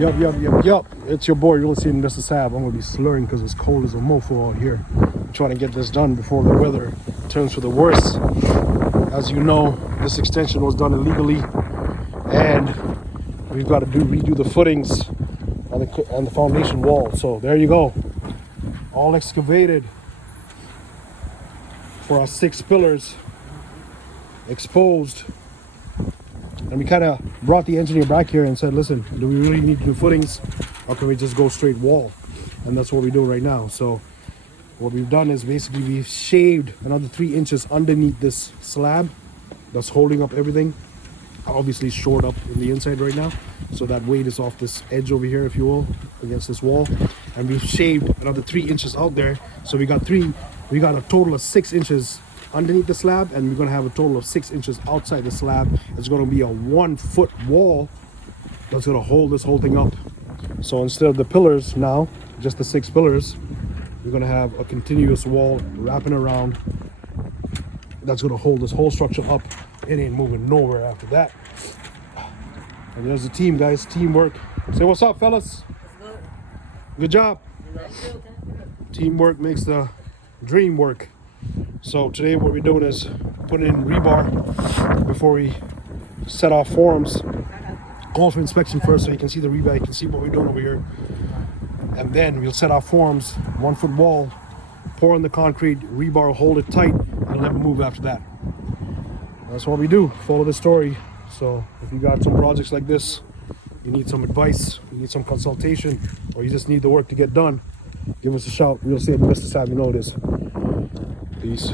Yup. It's your boy, Real Estate Investor Sab. I'm gonna be slurring because it's cold as a mofo out here. I'm trying to get this done before the weather turns for the worse. As you know, this extension was done illegally, and we've got to redo the footings on the foundation wall. So there you go, all excavated for our 6 pillars exposed. And we kind of brought the engineer back here and said, listen, do we really need to do footings, or can we just go straight wall? And that's what we're doing right now. So what we've done is basically we've shaved another 3 inches underneath this slab that's holding up everything. Obviously shored up in the inside right now, so that weight is off this edge over here, if you will, against this wall. And we've shaved another 3 inches out there, so we got a total of 6 inches underneath the slab, and we're going to have a total of 6 inches outside the slab. It's going to be a 1 foot wall that's going to hold this whole thing up. So instead of the pillars now, just the 6 pillars, we're going to have a continuous wall wrapping around that's going to hold this whole structure up. It ain't moving nowhere after that. And there's the team, guys. Teamwork. Say what's up, fellas. Good job. Teamwork makes the dream work. So today what we're doing is putting in rebar before we set our forms. Call for inspection first so you can see the rebar, you can see what we're doing over here. And then we'll set our forms, 1 foot wall, pour in the concrete, rebar, hold it tight, and let it move after that. That's what we do, follow the story. So if you got some projects like this, you need some advice, you need some consultation, or you just need the work to get done, give us a shout. Real Estate Investor Sab, you know it is. Peace.